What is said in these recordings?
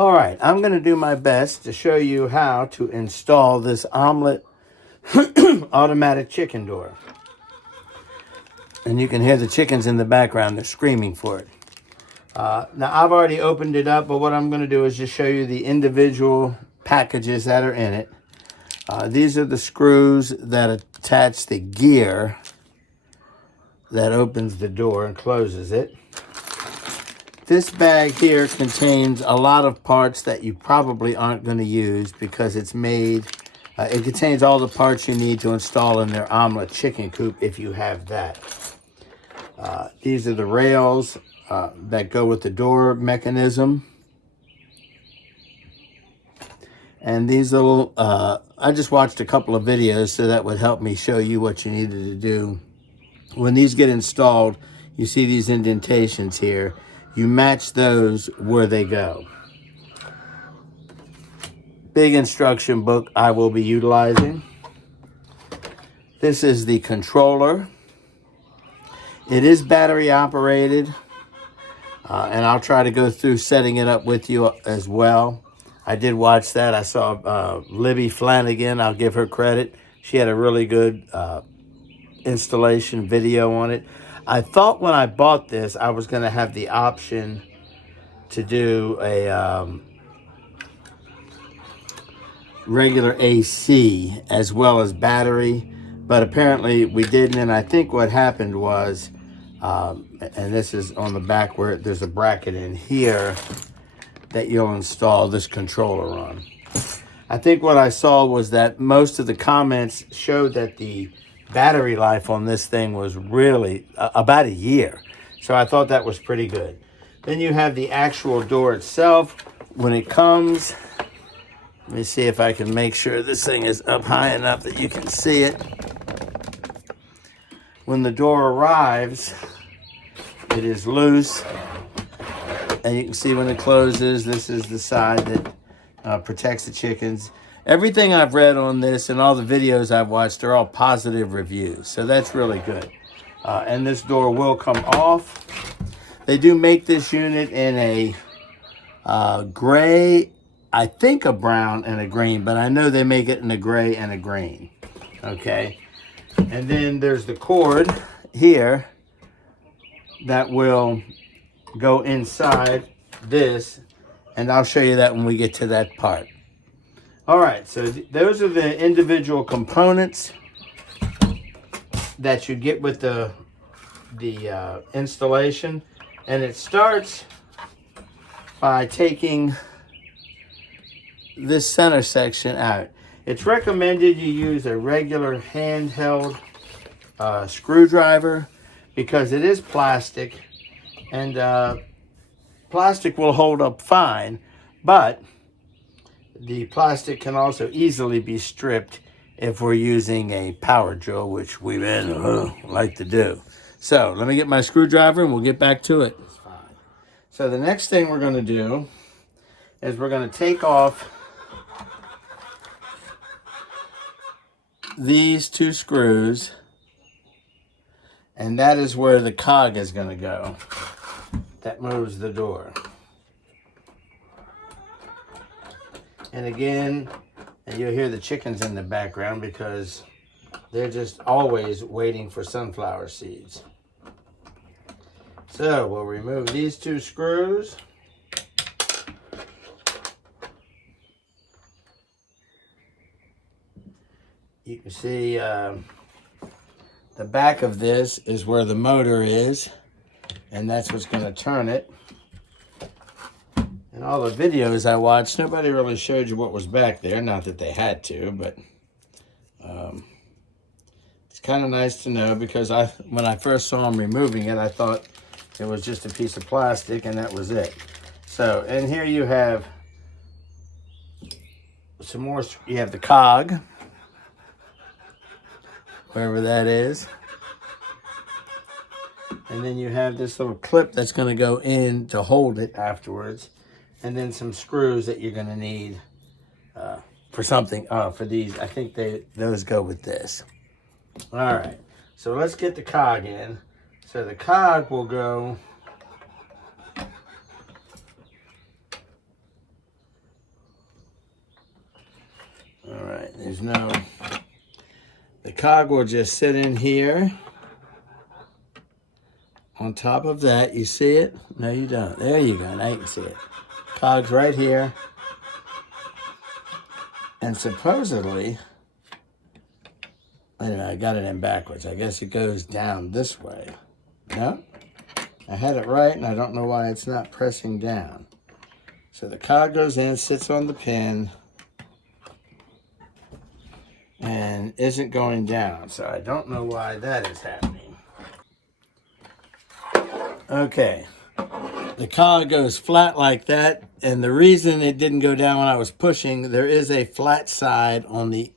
All right, I'm going to do my best to show you how to install this Omelet automatic chicken door. And you can hear the chickens in the background. They're screaming for it. Now, I've already opened it up, but what I'm going to do is just show you the individual packages that are in it. These are the screws that attach the gear that opens the door and closes it. This bag here contains a lot of parts that you probably aren't going to use because it's made, it contains all the parts you need to install in their Omelet chicken coop if you have that. These are the rails that go with the door mechanism. And these little, I just watched a couple of videos so that would help me show you what you needed to do. When these get installed, you see these indentations here. You match those where they go. Big instruction book I will be utilizing. This is the controller. It is battery operated, and I'll try to go through setting it up with you as well. I did watch that. I saw Libby Flanagan. I'll give her credit. She had a really good installation video on it. I thought when I bought this, I was going to have the option to do a regular AC as well as battery, but apparently we didn't. And I think what happened was, and this is on the back where there's a bracket in here that you'll install this controller on. I think what I saw was that most of the comments showed that the battery life on this thing was really about a year. So I thought that was pretty good. Then you have the actual door itself. When it comes, let me see if I can make sure this thing is up high enough that you can see it. When the door arrives, it is loose. And you can see when it closes, this is the side that protects the chickens. Everything I've read on this and all the videos I've watched are all positive reviews. So that's really good. And this door will come off. They do make this unit in a gray, I think a brown and a green, but I know they make it in a gray and a green. Okay. And then there's the cord here that will go inside this, and I'll show you that when we get to that part. All right, so those are the individual components that you get with the installation, and it starts by taking this center section out. It's recommended you use a regular handheld screwdriver because it is plastic, and plastic will hold up fine, but the plastic can also easily be stripped if we're using a power drill, which we men like to do. So let me get my screwdriver and we'll get back to it. So the next thing we're going to do is we're going to take off these two screws, and that is where the cog is going to go. That moves the door. And again, and you'll hear the chickens in the background because they're just always waiting for sunflower seeds. So we'll remove these two screws. You can see the back of this is where the motor is, and that's what's going to turn it. In all the videos I watched, nobody really showed you what was back there. Not that they had to, but it's kind of nice to know because when I first saw them removing it, I thought it was just a piece of plastic and that was it. So, and here you have some more. You have the cog, wherever that is. And then you have this little clip that's going to go in to hold it afterwards. And then some screws that you're going to need for something. For these, I think those go with this. All right. So let's get the cog in. So the cog will go there's no, the cog will just sit in here. On top of that, you see it? No, you don't. There you go. Now you can see it. Cog's right here. And supposedly, wait a minute, I got it in backwards. I guess it goes down this way. No? I had it right, and I don't know why it's not pressing down. So the cog goes in, sits on the pin, and isn't going down. So I don't know why that is happening. Okay. The cog goes flat like that, and the reason it didn't go down when I was pushing, there is a flat side on the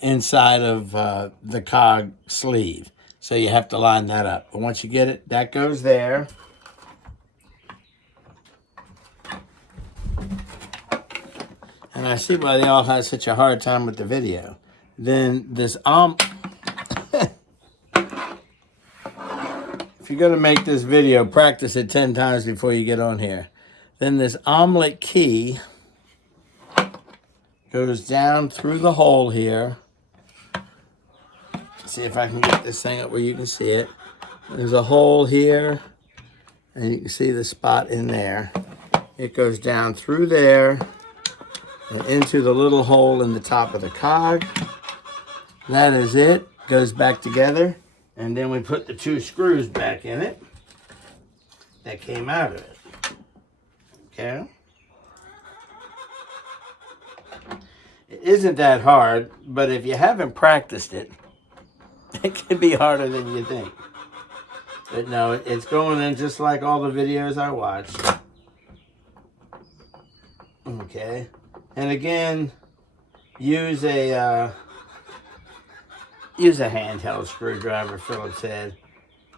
inside of the cog sleeve. So you have to line that up. But once you get it, that goes there. And I see why they all have such a hard time with the video. Then this if you're going to make this video, practice it 10 times before you get on here. Then this omelet key goes down through the hole here. See if I can get this thing up where you can see it. There's a hole here, and you can see the spot in there. It goes down through there and into the little hole in the top of the cog. That is it. Goes back together. And then we put the 2 screws back in it that came out of it. Okay? It isn't that hard, but if you haven't practiced it, it can be harder than you think. But no, it's going in just like all the videos I watched. Okay? And again, use a handheld screwdriver, Phillips head.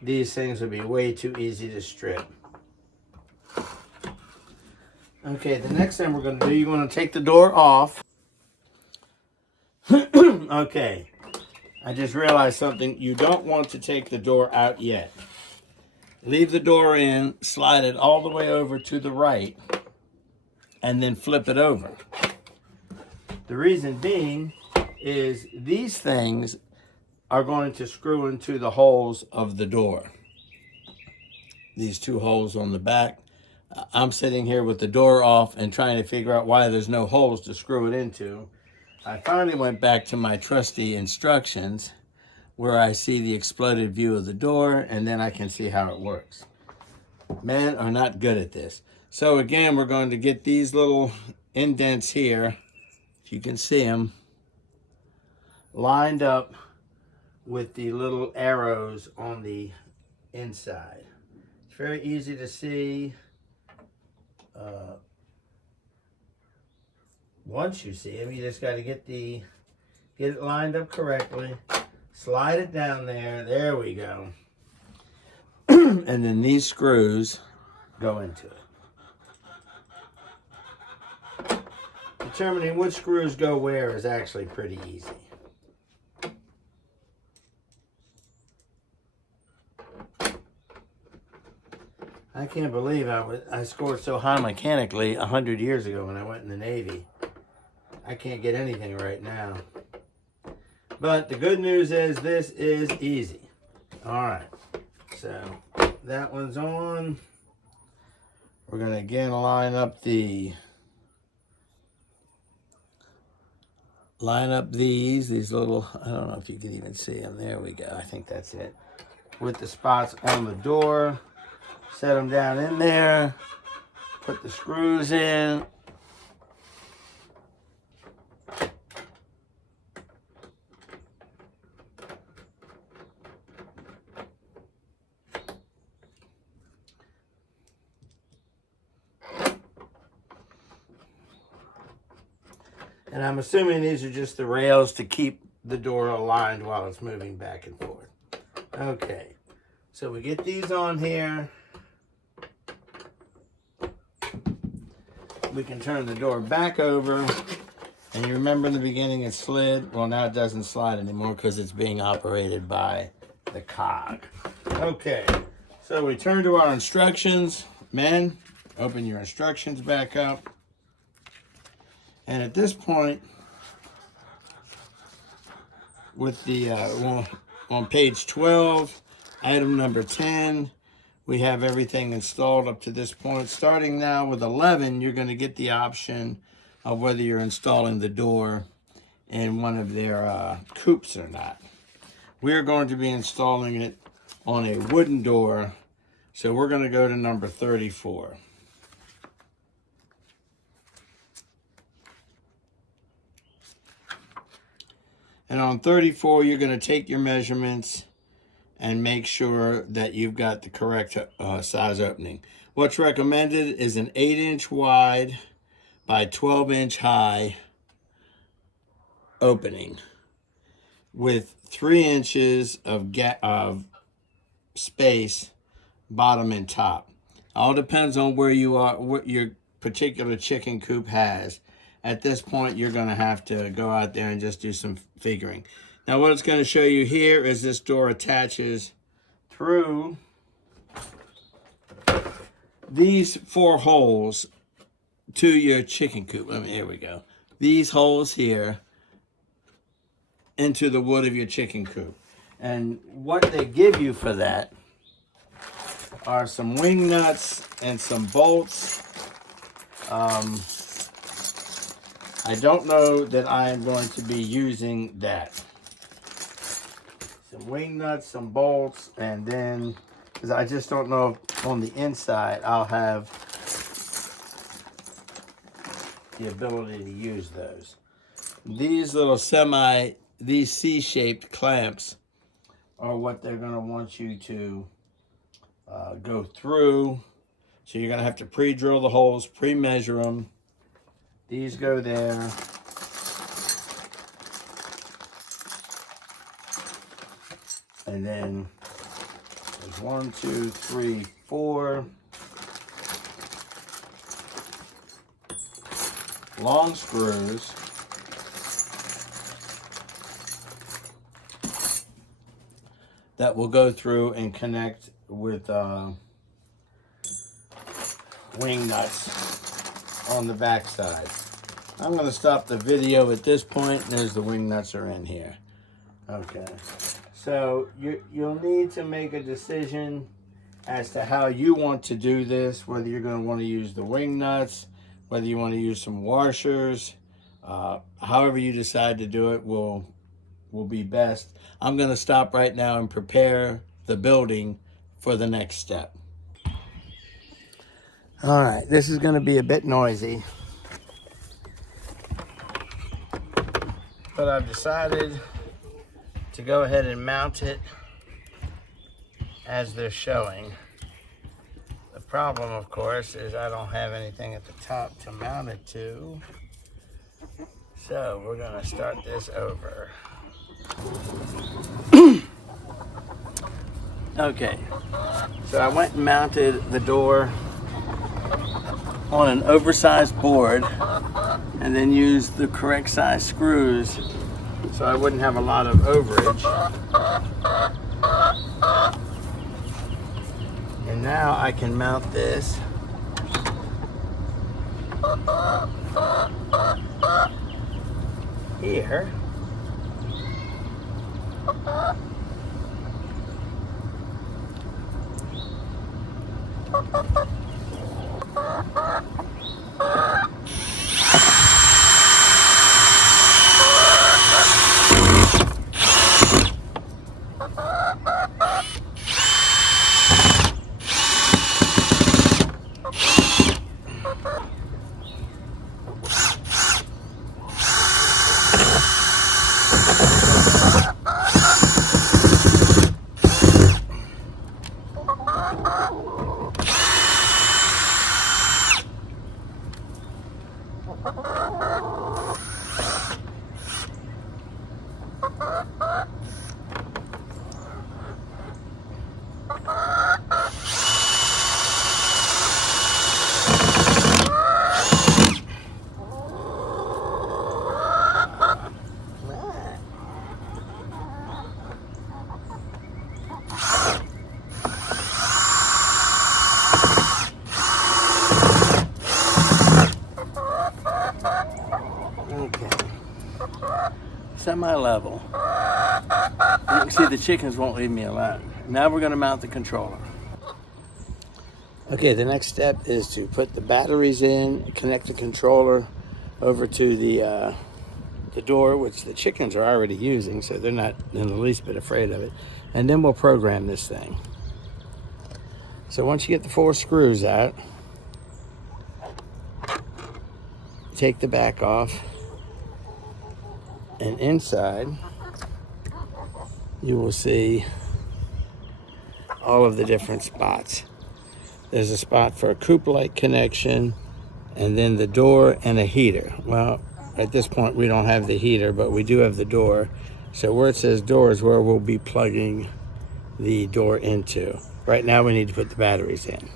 These things would be way too easy to strip. Okay, the next thing we're going to do, you're going to take the door off. Okay, I just realized something. You don't want to take the door out yet. Leave the door in, slide it all the way over to the right, and then flip it over. The reason being is these things are going to screw into the holes of the door. These 2 holes on the back. I'm sitting here with the door off and trying to figure out why there's no holes to screw it into. I finally went back to my trusty instructions where I see the exploded view of the door, and then I can see how it works. Men are not good at this. So again, we're going to get these little indents here, if you can see them, lined up with the little arrows on the inside. It's very easy to see. Once you see them, you just got to get it lined up correctly. Slide it down there. There we go. And then these screws go into it. Determining which screws go where is actually pretty easy. I can't believe I scored so high mechanically 100 years ago when I went in the Navy. I can't get anything right now. But the good news is this is easy. All right. So that one's on. We're going to again line up these little, I don't know if you can even see them. There we go. I think that's it. With the spots on the door. Set them down in there, put the screws in. And I'm assuming these are just the rails to keep the door aligned while it's moving back and forth. Okay, so we get these on here. We can turn the door back over, and you remember in the beginning it slid. Well, now it doesn't slide anymore because it's being operated by the cog. Okay, so we turn to our instructions. Men, open your instructions back up. And at this point, with the on page 12, item number 10. We have everything installed up to this point. Starting now with 11, you're going to get the option of whether you're installing the door in one of their coops or not. We're going to be installing it on a wooden door, so we're going to go to number 34. And on 34, you're going to take your measurements and make sure that you've got the correct size opening. What's recommended is an 8-inch wide by 12-inch high opening with 3 inches of space bottom and top. All depends on where you are, what your particular chicken coop has. At this point, you're going to have to go out there and just do some figuring. Now, what it's going to show you here is this door attaches through these 4 holes to your chicken coop. Here we go. These holes here into the wood of your chicken coop. And what they give you for that are some wing nuts and some bolts. I don't know that I am going to be using that. Some wing nuts, some bolts, and then, because I just don't know if on the inside I'll have the ability to use those. These little these C-shaped clamps are what they're going to want you to go through. So you're going to have to pre-drill the holes, pre-measure them. These go there. And then there's 1, 2, 3, 4 long screws that will go through and connect with wing nuts on the back side. I'm going to stop the video at this point as the wing nuts are in here. Okay, so you'll need to make a decision as to how you want to do this, whether you're going to want to use the wing nuts, whether you want to use some washers. However you decide to do it will be best. I'm going to stop right now and prepare the building for the next step. All right, this is going to be a bit noisy, but I've decided to go ahead and mount it as they're showing. The problem, of course, is I don't have anything at the top to mount it to, so we're going to start this over. Okay, so I went and mounted the door on an oversized board and then used the correct size screws so I wouldn't have a lot of overage. And now I can mount this here. Semi-level. See, the chickens won't leave me alone. Now we're going to mount the controller. Okay, the next step is to put the batteries in, connect the controller over to the door, which the chickens are already using, so they're not in the least bit afraid of it. And then we'll program this thing. So once you get the 4 screws out, take the back off, and inside you will see all of the different spots. There's a spot for a Coop light connection, and then the door and a heater. Well, at this point we don't have the heater, but we do have the door. So where it says door is where we'll be plugging the door into. Right now we need to put the batteries in.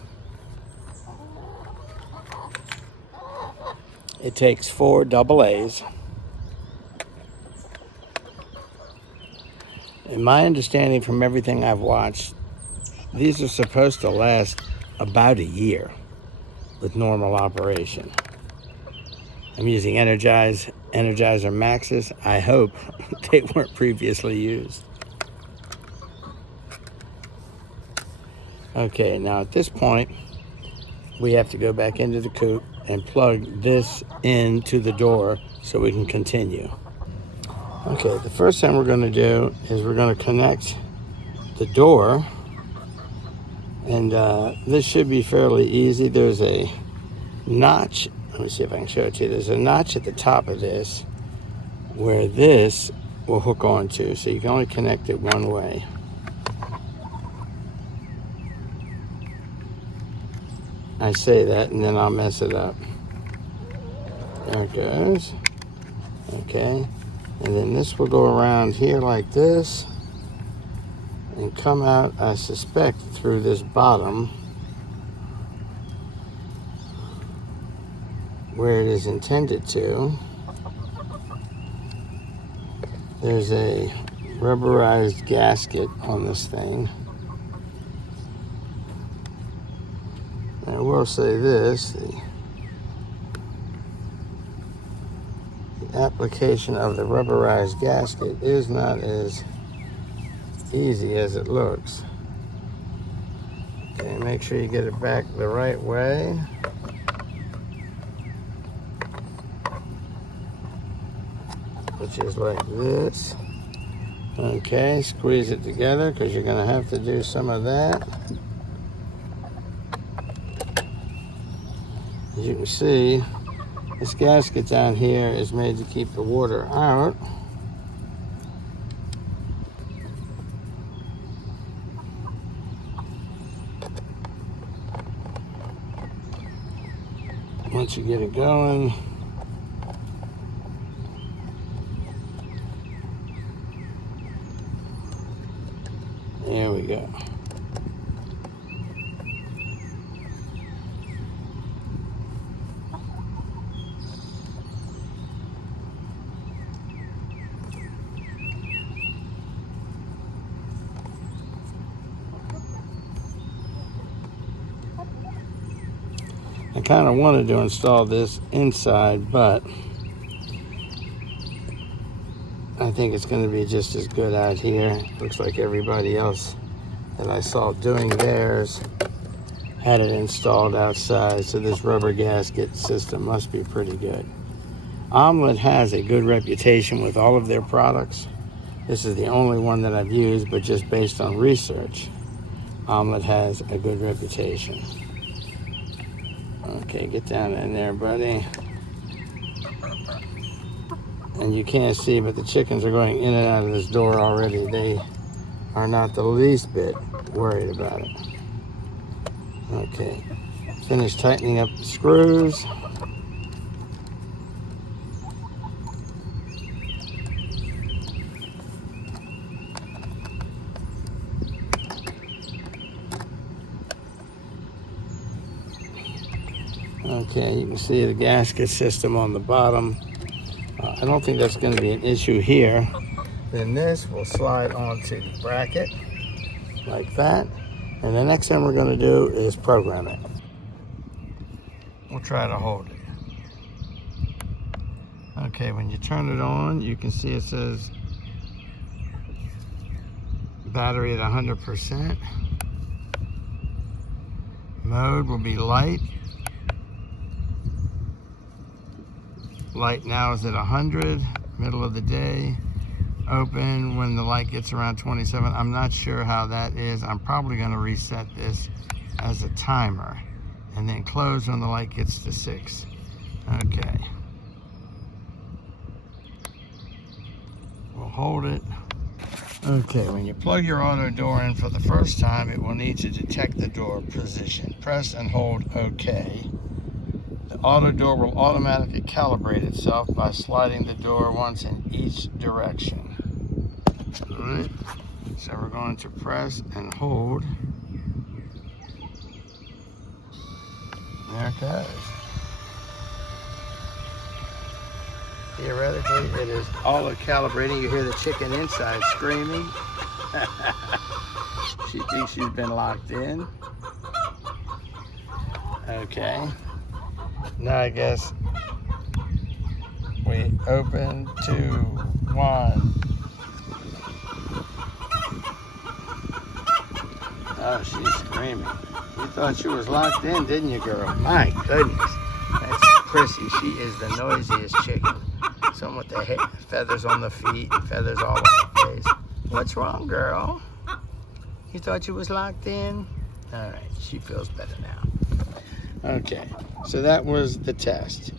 It takes 4 AA's. In my understanding from everything I've watched, these are supposed to last about a year with normal operation. I'm using Energizer Maxes. I hope they weren't previously used. Okay, now at this point, we have to go back into the coop and plug this into the door so we can continue. Okay, the first thing we're going to do is we're going to connect the door, and this should be fairly easy. There's a notch. Let me see if I can show it to you. There's a notch at the top of this where this will hook onto, so you can only connect it one way. I say that and then I'll mess it up. There it goes. Okay. And then this will go around here like this and come out, I suspect, through this bottom where it is intended to. There's a rubberized gasket on this thing. I will say this, the application of the rubberized gasket is not as easy as it looks. Okay, make sure you get it back the right way. Which is like this. Okay, squeeze it together because you're going to have to do some of that. As you can see, this gasket down here is made to keep the water out. Once you get it going, there we go. I kind of wanted to install this inside, but I think it's going to be just as good out here. Looks like everybody else that I saw doing theirs had it installed outside, so this rubber gasket system must be pretty good. Omelet has a good reputation with all of their products. This is the only one that I've used, but just based on research, Omelet has a good reputation. Okay, get down in there, buddy. And you can't see, but the chickens are going in and out of this door already. They are not the least bit worried about it. Okay, finish tightening up the screws. Okay, you can see the gasket system on the bottom. I don't think that's going to be an issue here. Then this will slide onto the bracket like that. And the next thing we're going to do is program it. We'll try to hold it. Okay, when you turn it on, you can see it says Battery at 100%. Mode will be light. Light now is at 100, middle of the day. Open when the light gets around 27. I'm not sure how that is. I'm probably going to reset this as a timer. And then close when the light gets to 6. Okay. We'll hold it. Okay, when you plug your auto door in for the first time, it will need to detect the door position. Press and hold OK. The auto door will automatically calibrate itself by sliding the door once in each direction. All right, so we're going to press and hold. There it goes. Theoretically, it is auto-calibrating. You hear the chicken inside screaming. She thinks she's been locked in. Okay. Now I guess we open 2, 1. Oh, she's screaming. You thought she was locked in, didn't you, girl? My goodness. That's Prissy. She is the noisiest chicken. Some with the feathers on the feet and feathers all on the face. What's wrong, girl? You thought you was locked in? All right, she feels better now. Okay, so that was the test.